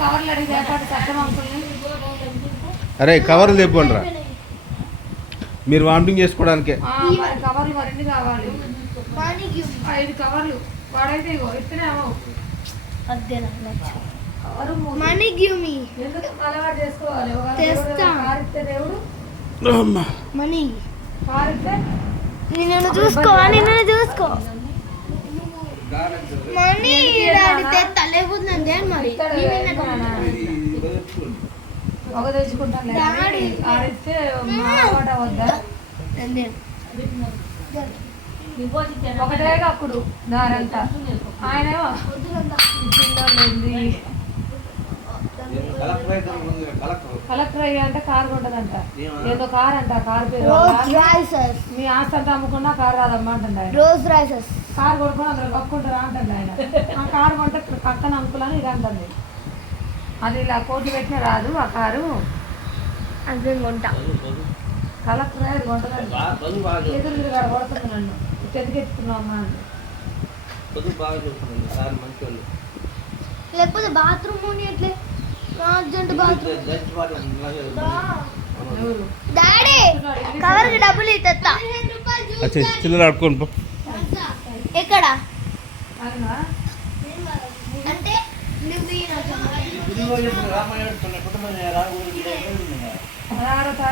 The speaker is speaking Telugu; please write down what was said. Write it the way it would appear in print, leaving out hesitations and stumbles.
కవర్లు అడిగి చట్టం అంకుల్ని. అరే కవర్లు తెప్పండిరా మీరు వామిటింగ్ చేసుకోవడానికే. కవర్లు మరిన్ని కావాలి. 5 కవర్లు వాడైతే ఇగో ఇస్తేనే అవ్వవు. Money give me. ఎందుకు అలవాటు చేసుకోవాలి? కారిస్తే దేవుడు మనీ కారిస్తే నిన్ను చూసుకో మనీ తలేబుద్ది మరి ఒక తెచ్చుకుంటాను. కారిస్తే అలవాటు అవద్దా? ఒకటే అప్పుడు దారంతా ఆయన కలెక్టర్ అయ్యా అంటే కారు కొంటదంట. ఏదో కారు అంట. కారు పేరు మీ ఆస్తి అంతా అమ్ముకున్నా కారు రాదమ్మా అంటుంది ఆయన. కారు కొనుక్కొని అందులో కక్కుంటారా అంటుంది ఆయన. ఆ కారు కొంటే పక్కన అమ్ముకులని ఇది అంటుంది. అది ఇలా కోర్టు పెట్టినా రాదు ఆ కారు. అదే కొంట కలెక్టర్ అది కొంటదండి. ఎదురు కాడ కొడుతుంది నన్ను. చెతికెత్తుకున్నామా అని. లేకపోతే బాత్రూమ్ ఎట్లే అర్జెంట్ బాత్రూమ్. డాడీ కవర్కి డబ్బులు ఇస్తా. చిల్లర ఆడుకోండి పో. ఎక్కడ అవునా? అంటే నువ్వు 16వ తారీఖు